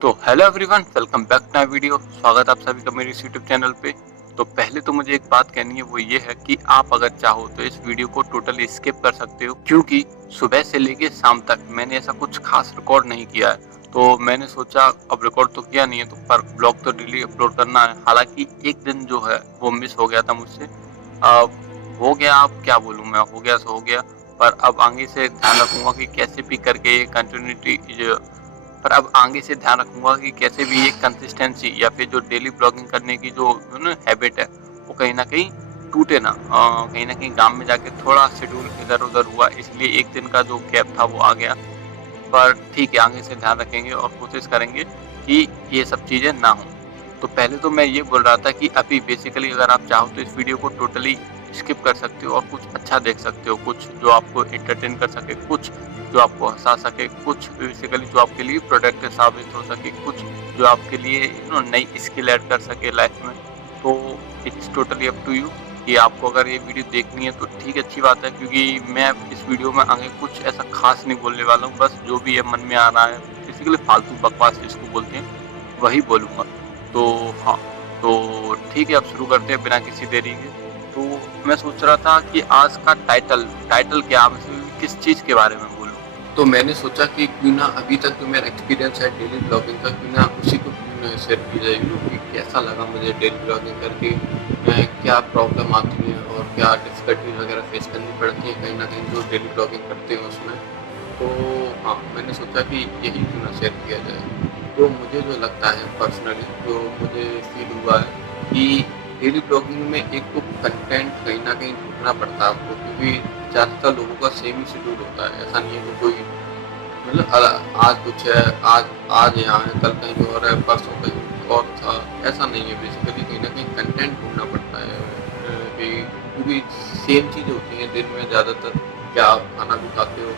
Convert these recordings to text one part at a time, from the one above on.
तो hello everyone, welcome back to my video. स्वागत है आप सभी का मेरे इस यूट्यूब चैनल पे। तो पहले तो मुझे एक बात कहनी है, वो ये है कि आप अगर चाहो तो इस वीडियो को टोटली स्किप कर सकते हो, क्योंकि सुबह से लेके शाम तक मैंने ऐसा कुछ खास रिकॉर्ड नहीं किया है। तो मैंने सोचा अब रिकॉर्ड तो किया नहीं है तो पर ब्लॉग तो डेली अपलोड करना है। हालांकि एक दिन जो है वो मिस हो गया था मुझसे। अब हो गया, अब क्या बोलूँ मैं, हो गया सो हो गया। पर अब आगे से ध्यान रखूंगा कि कैसे भी करके ये कंटिन्यूटी पर अब आगे से ध्यान रखूंगा कि कैसे भी ये कंसिस्टेंसी या फिर जो डेली ब्लॉगिंग करने की जो हैबिट है वो कहीं ना कहीं टूटे ना। कहीं ना कहीं गांव में जाके थोड़ा शेड्यूल इधर उधर हुआ, इसलिए एक दिन का जो गैप था वो आ गया। पर ठीक है, आगे से ध्यान रखेंगे और कोशिश करेंगे कि ये सब चीज़ें ना हों। तो पहले तो मैं ये बोल रहा था कि अभी बेसिकली अगर आप चाहो तो इस वीडियो को टोटली स्किप कर सकते हो और कुछ अच्छा देख सकते हो, कुछ जो आपको एंटरटेन कर सके, कुछ जो आपको हंसा सके, कुछ बेसिकली जो आपके लिए प्रोडक्टिव साबित हो सके, कुछ जो आपके लिए नई स्किल ऐड कर सके लाइफ में। तो it's totally up to you कि आपको अगर ये वीडियो देखनी है तो ठीक है, अच्छी बात है, क्योंकि मैं इस वीडियो में आगे कुछ ऐसा खास नहीं बोलने वाला हूँ। बस जो भी है मन में आ रहा है, बेसिकली फालतू बकवास जिसको बोलते हैं, वही बोलूँगा। तो हाँ, तो ठीक है, अब शुरू करते हैं बिना किसी देरी के। तो मैं सोच रहा था कि आज का टाइटल टाइटल क्या, किस चीज़ के बारे में बोलूँ। तो मैंने सोचा कि क्यों ना अभी तक जो मेरा एक्सपीरियंस है डेली ब्लॉगिंग का, क्यों ना उसी को क्यों ना शेयर की जाए, कि कैसा लगा मुझे डेली ब्लॉगिंग करके, क्या प्रॉब्लम आती है और क्या डिफिकल्टीज वगैरह फेस करनी पड़ती है कहीं ना कहीं जो डेली ब्लॉगिंग करते हैं उसमें। तो हाँ, मैंने सोचा कि यही क्यों ना शेयर किया जाए। तो मुझे जो लगता है पर्सनली, जो मुझे फील हुआ है कि डेली ब्लॉगिंग में एक तो कंटेंट कहीं ना कहीं ढूंढना पड़ता है आपको, क्योंकि ज़्यादातर लोगों का सेम ही शेड्यूल होता है। ऐसा नहीं है कि कोई मतलब आज कुछ है, आज आज यहाँ है, कल कहीं और है, परसों कहीं और था। ऐसा नहीं है। बेसिकली कहीं ना कहीं कंटेंट ढूंढना पड़ता है कि क्योंकि सेम चीज़ होती है दिन में ज़्यादातर। क्या आप खाना भी खाते हो,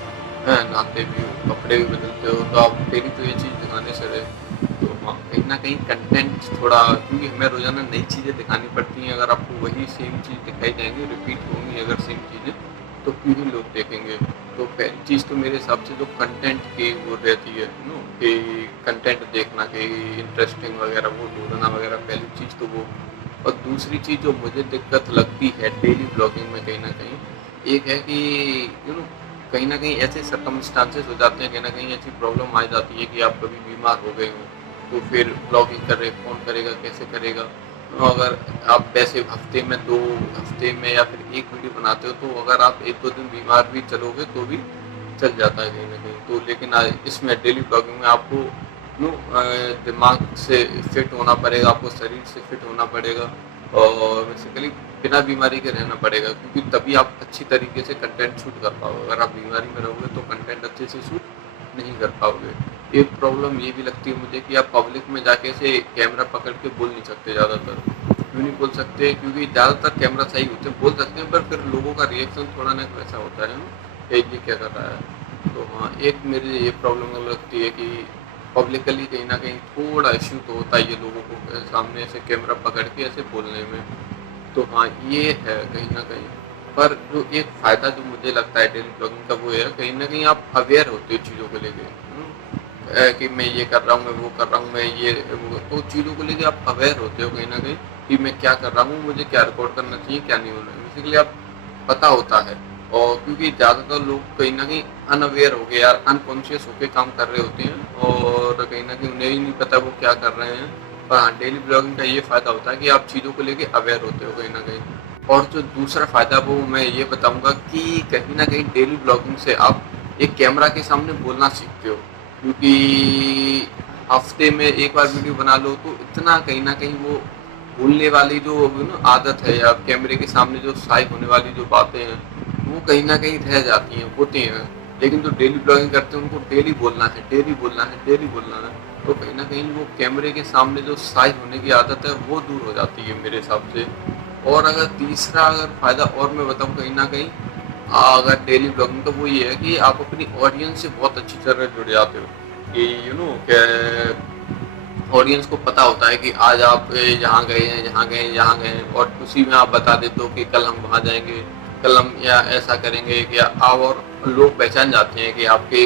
हैं, नहाते भी हो, कपड़े भी बदलते हो, तो आप डेली तो ये चीज़ दिखाने से रहे। तो हाँ, कहीं ना कहीं कंटेंट थोड़ा, क्योंकि हमें रोज़ाना नई चीज़ें दिखानी पड़ती हैं। अगर आपको वही सेम चीज़ दिखाई जाएंगी, रिपीट होंगी अगर सेम चीज़ें, तो क्यों ही लोग देखेंगे। तो पहली चीज़ तो मेरे हिसाब से जो कंटेंट की वो रहती है कि कंटेंट देखना, कि इंटरेस्टिंग वगैरह वो ढूंढना वगैरह, पहली चीज़ तो वो। और दूसरी चीज़ जो मुझे दिक्कत लगती है डेली ब्लॉगिंग में कहीं ना कहीं, एक है कि कहीं ना कहीं ऐसे सर्कमस्टांसेस हो जाते हैं, कहीं ना कहीं ऐसी प्रॉब्लम आ जाती है कि आप कभी बीमार हो गए हो, तो फिर ब्लॉगिंग कर रहे कौन करेगा, कैसे करेगा। तो अगर आप वैसे हफ्ते में 2 हफ्ते में या फिर एक वीडियो बनाते हो, तो अगर आप 1-2 दिन बीमार भी चलोगे तो भी चल जाता है कहीं न कहीं। तो लेकिन इसमें डेली ब्लॉगिंग में आपको दिमाग से फिट होना पड़ेगा, आपको शरीर से फिट होना पड़ेगा और बेसिकली बिना बीमारी के रहना पड़ेगा, क्योंकि तभी आप अच्छी तरीके से कंटेंट शूट कर पाओगे। अगर आप बीमारी में रहोगे तो कंटेंट अच्छे से शूट नहीं कर पाओगे। एक प्रॉब्लम ये भी लगती है मुझे कि आप पब्लिक में जाके से कैमरा पकड़ के बोल नहीं सकते ज़्यादातर। क्यों नहीं बोल सकते? क्योंकि ज़्यादातर कैमरा सही होते हैं, बोल सकते हैं, पर फिर लोगों का रिएक्शन थोड़ा ना वैसा होता है कि ये क्या कर रहा है। तो हाँ, एक मेरी ये प्रॉब्लम लगती है कि पब्लिकली कहीं न कहीं थोड़ा इश्यू तो होता ही है लोगों को सामने ऐसे कैमरा पकड़ के ऐसे बोलने में। तो हाँ, ये है कहीं न कहीं। पर जो एक फ़ायदा जो मुझे लगता है डेली ब्लॉगिंग का, वो है कहीं न कहीं आप अवेयर होते हो चीज़ों को लेके। कि मैं ये कर रहा हूँ, मैं वो कर रहा हूँ, मैं ये वो, तो चीज़ों को लेके आप अवेयर होते हो कहीं न कहीं कि मैं क्या कर रहा हूँ, मुझे क्या रिकॉर्ड करना चाहिए, क्या नहीं होना है। बेसिकली आप पता होता है। और क्योंकि ज़्यादातर लोग कहीं न कहीं अनअवेयर हो गए यार, अनकॉन्शियस होके काम कर रहे होते हैं और कहीं न कहीं उन्हें ही नहीं पता वो क्या कर रहे हैं। पर हाँ, डेली ब्लॉगिंग का ये फ़ायदा होता है कि आप चीज़ों को लेके अवेयर होते हो कहीं न कहीं। और जो दूसरा फ़ायदा वो मैं ये बताऊँगा कि कहीं न कहीं डेली ब्लॉगिंग से आप एक कैमरा के सामने बोलना सीखते हो। क्योंकि हफ्ते में एक बार वीडियो बना लो तो इतना कहीं न कहीं वो भूलने वाली जो आदत है, या कैमरे के सामने जो शाई होने वाली जो बातें हैं, वो कहीं न कहीं रह जाती हैं, होती हैं। लेकिन जो डेली ब्लॉगिंग करते हैं उनको डेली बोलना है, डेली बोलना है, डेली बोलना है। तो कहीं न कहीं वो कैमरे के सामने जो शाई होने की आदत है वो दूर हो जाती है मेरे हिसाब से। और अगर तीसरा फ़ायदा और मैं बताऊँ कहीं न कहीं, अगर डेली ब्लॉगिंग का, वो ये है कि आप अपनी ऑडियंस से बहुत अच्छी तरह जुड़ जाते हो। कि ऑडियंस को पता होता है कि आज आप यहाँ गए हैं, यहाँ गए हैं, यहाँ गए हैं, और उसी में आप बता देते हो कि कल हम वहाँ जाएँगे, कल हम या ऐसा करेंगे, कि आप, और लोग पहचान जाते हैं कि आपके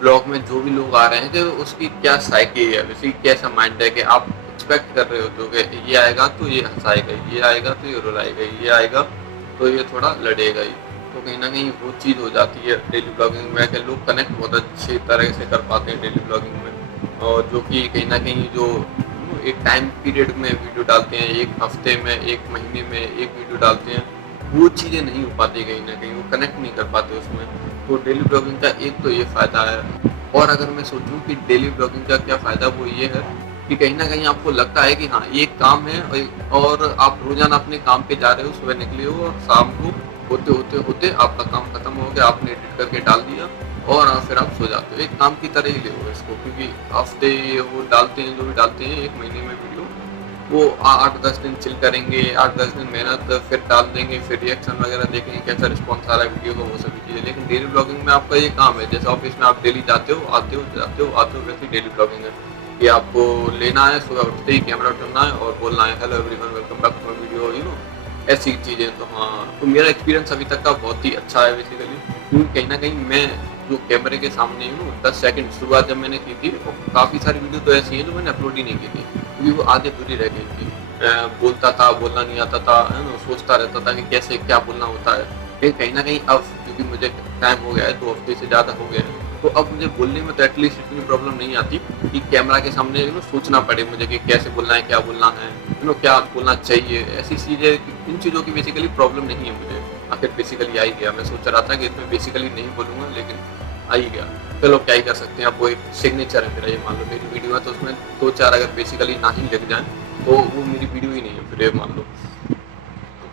ब्लॉग में जो भी लोग आ रहे हैं कि उसकी क्या साइकी है, उसकी कैसा माइंड है कि आप एक्सपेक्ट कर रहे होते हो कि ये आएगा तो ये हँसाएगा, ये आएगा तो ये रुलाएगा, ये आएगा तो ये थोड़ा लड़ेगा ही। तो कहीं न कहीं वो चीज़ हो जाती है डेली ब्लॉगिंग में कि लोग कनेक्ट बहुत अच्छी तरह से कर पाते हैं डेली ब्लॉगिंग में, और जो कि कहीं न कहीं जो एक टाइम पीरियड में वीडियो डालते हैं, 1 हफ्ते में, 1 महीने में 1 वीडियो डालते हैं, वो चीज़ें नहीं हो पाती कहीं न कहीं, वो कनेक्ट नहीं कर पाते उसमें। तो डेली ब्लॉगिंग का एक तो ये फ़ायदा है, और अगर मैं सोचूँ कि डेली ब्लॉगिंग का क्या फ़ायदा, वो ये है कि कहीं न कहीं आपको लगता है कि हाँ, ये एक काम है और आप रोज़ाना अपने काम पे जा रहे हो, सुबह निकले हो और शाम को होते आपका काम खत्म हो गया, आपने एडिट करके डाल दिया और फिर आप सो जाते हो। एक काम की तरह ही लो इसको, क्योंकि हफ़्ते वो डालते हैं, जो भी डालते हैं 1 महीने में वीडियो, वो 8-10 दिन चिल करेंगे, 8-10 दिन मेहनत, फिर डाल देंगे, फिर रिएक्शन वगैरह देखेंगे, कैसा रिस्पॉन्स आ रहा है वीडियो का, वो सभी चीज़ें। लेकिन डेली ब्लॉगिंग में आपका ये काम है, जैसे ऑफिस में आप डेली जाते हो, आते हो, जाते हो, आते हो, वैसे ही डेली ब्लॉगिंग है कि आपको लेना है, सुबह उठते ही कैमरा उठाना है और बोलना है, hello everyone, welcome back to my video, ऐसी चीज़ें। तो हाँ, तो मेरा एक्सपीरियंस अभी तक का बहुत ही अच्छा है बेसिकली, क्योंकि कहीं न कहीं मैं जो कैमरे के सामने 10 सेकंड शुरुआत जब मैंने की थी, और काफ़ी सारी वीडियो तो ऐसी हैं जो मैंने अपलोड ही नहीं की थी, क्योंकि वो आधी अधूरी रह गई थी। बोलता था, बोलना नहीं आता था, है ना? सोचता रहता था कि कैसे क्या बोलना होता है। लेकिन कहीं न कहीं अब क्योंकि मुझे टाइम हो गया है, 2 हफ्ते से ज़्यादा हो गए हैं, तो अब मुझे बोलने में तो एटलीस्ट इतनी प्रॉब्लम नहीं आती कि कैमरा के सामने सोचना पड़े मुझे कि कैसे बोलना है, क्या बोलना है, क्या बोलना चाहिए। ऐसी चीज़ें, इन चीज़ों की बेसिकली प्रॉब्लम नहीं है मुझे। आखिर बेसिकली आ ही गया। मैं सोच रहा था कि इसमें बेसिकली नहीं बोलूँगा, लेकिन आ ही गया। चलो क्या ही कर सकते हैं, अब वो एक सिग्नेचर है मेरा, ये मान लो मेरी वीडियो है तो उसमें 2-4 अगर बेसिकली ना ही लग जाएँ, तो वो मेरी वीडियो ही नहीं है फिर, ये मान लो।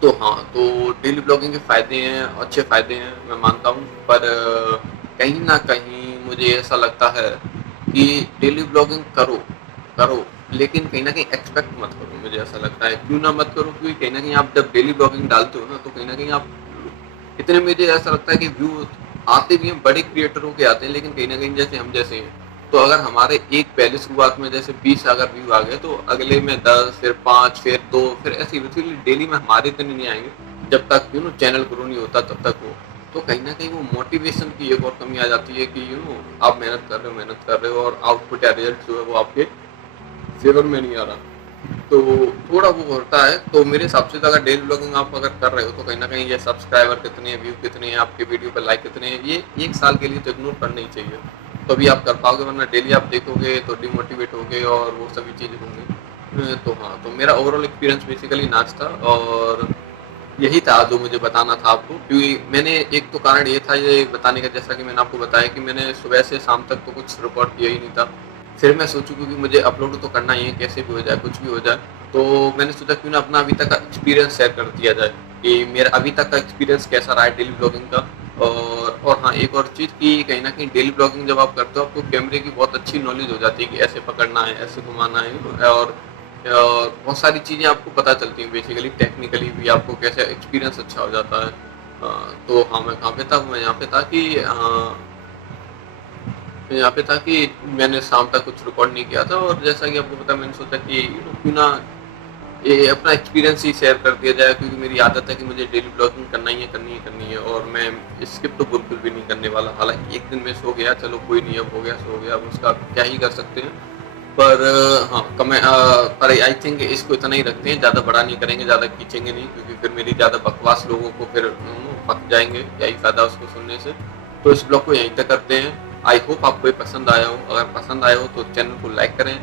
तो हाँ, तो डेली ब्लॉगिंग के फ़ायदे हैं, अच्छे फ़ायदे हैं, मैं मानता हूँ। पर कहीं न कहीं मुझे ऐसा लगता है कि डेली ब्लॉगिंग करो, करो, लेकिन कहीं न कहीं एक्सपेक्ट मत करो, मुझे ऐसा लगता है। क्यों ना मत करो? क्योंकि कहीं न कहीं आप जब डेली ब्लॉगिंग डालते हो ना, तो कहीं न कहीं आप इतने, मुझे ऐसा लगता है कि व्यू आते भी हैं, बड़े क्रिएटरों के आते हैं, लेकिन कहीं न कहीं जैसे हम जैसे हैं, तो अगर हमारे एक पहले शुरुआत में जैसे 20 अगर व्यू आ गए, तो अगले में 10, फिर 5, फिर 2, फिर ऐसे ही बेसिकली डेली में हमारे इतने नहीं आएँगे, जब तक चैनल ग्रो नहीं होता तब तक वो। तो कहीं न कहीं वो मोटिवेशन की एक और कमी आ जाती है कि आप मेहनत कर रहे हो और आउटपुट या रिजल्ट जो है वो आपके फ़ेवर में नहीं आ रहा। तो थोड़ा वो होता है। तो मेरे हिसाब से तो अगर डेली व्लॉगिंग आप अगर कर रहे हो, तो कहीं न कहीं ये सब्सक्राइबर कितने हैं, व्यू कितने हैं, आपके वीडियो पे लाइक कितने हैं, ये 1 साल के लिए तो इग्नोर करना ही चाहिए। तभी आप कर पाओगे, वरना डेली आप देखोगे तो डिमोटिवेट होगे और वो सभी चीज़ें होंगी। तो हाँ, तो मेरा ओवरऑल एक्सपीरियंस बेसिकली नाच था, और यही था जो मुझे बताना था आपको, क्योंकि मैंने एक तो कारण ये था ये बताने का, जैसा कि मैंने आपको बताया कि मैंने सुबह से शाम तक तो कुछ रिकॉर्ड किया ही नहीं था। फिर मैं सोचूँ, क्योंकि मुझे अपलोड तो करना ही है, कैसे भी हो जाए, कुछ भी हो जाए। तो मैंने सोचा क्यों ना अपना अभी तक का एक्सपीरियंस शेयर कर दिया जाए, कि मेरा अभी तक का एक्सपीरियंस कैसा रहा है डेली ब्लॉगिंग का। और हाँ, एक और चीज़ कि कहीं न कहीं डेली ब्लॉगिंग जब आप करते हो, आपको कैमरे की बहुत अच्छी नॉलेज हो जाती है कि ऐसे पकड़ना है, ऐसे घुमाना है, और बहुत सारी चीज़ें आपको पता चलती हैं, बेसिकली टेक्निकली भी आपको कैसे एक्सपीरियंस अच्छा हो जाता है। तो हाँ, मैं कहाँ पे था? मैं यहाँ पे था कि यहाँ पे था कि मैंने शाम तक कुछ रिकॉर्ड नहीं किया था, और जैसा कि आपको पता है, मैंने सोचा कि क्यों ना ये अपना एक्सपीरियंस ही शेयर कर दिया जाए, क्योंकि मेरी आदत है कि मुझे डेली ब्लॉगिंग करना ही है, करनी है, और मैं स्किप तो बिल्कुल भी नहीं करने वाला। हालाँकि एक दिन मैं सो गया, चलो कोई नहीं, अब हो गया सो गया, अब उसका क्या ही कर सकते हैं। पर हाँ, पर आई थिंक इसको इतना ही रखते हैं, ज़्यादा बड़ा नहीं करेंगे, ज़्यादा खींचेंगे नहीं, क्योंकि फिर मेरी ज़्यादा बकवास लोगों को फिर पक जाएँगे, क्या ही फ़ायदा उसको सुनने से। तो इस ब्लॉग को यहीं तक करते हैं। आई होप आपको ये पसंद आया हो। अगर पसंद आया हो तो चैनल को लाइक करें,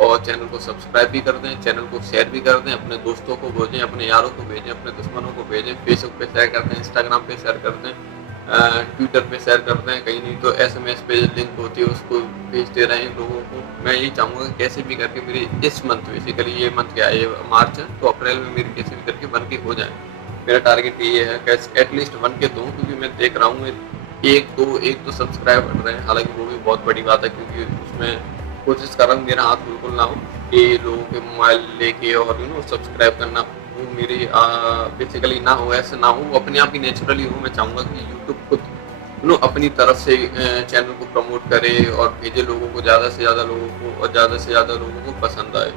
और चैनल को सब्सक्राइब भी कर दें, चैनल को शेयर भी कर दें, अपने दोस्तों को भेजें, अपने यारों को भेजें, अपने दुश्मनों को भेजें, फेसबुक पे शेयर कर दें, इंस्टाग्राम पे शेयर कर दें, ट्विटर पे शेयर कर दें, कहीं नहीं तो एसएमएस पे लिंक होती है उसको भेजते रहें लोगों को। मैं यही चाहूँगा कि कैसे भी करके मेरी इस मंथ, बेसिकली ये मंथ क्या है, ये मार्च है, तो अप्रैल में मेरी कैसे भी करके 1 के हो जाएँ। मेरा टारगेट ये है कि एटलीस्ट 1 के दूँ, क्योंकि मैं देख रहा हूँ 1-2 सब्सक्राइब बढ़ रहे हैं, हालाँकि वो भी बहुत बड़ी बात है, क्योंकि उसमें कोशिश कर रहा हूँ मेरा हाथ बिल्कुल ना हो कि लोगों के मोबाइल लेके और सब्सक्राइब करना वो मेरी बेसिकली ना हो, ऐसे ना हो, वो अपने आप ही नेचुरली हो। मैं चाहूँगा कि यूट्यूब खुद अपनी तरफ से चैनल को प्रमोट करे और भेजे लोगों को, ज़्यादा से ज़्यादा लोगों को, और ज़्यादा से ज़्यादा लोगों को पसंद आए।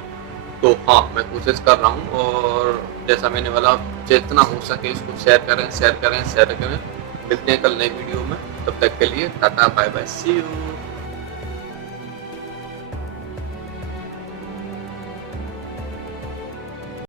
तो हाँ, मैं कोशिश कर रहा हूँ, और जैसा मैंने बोला, जितना हो सके इसको शेयर करें, शेयर करें, शेयर करें। मिलते हैं कल नई वीडियो में। तब तक के लिए tata bye bye see you.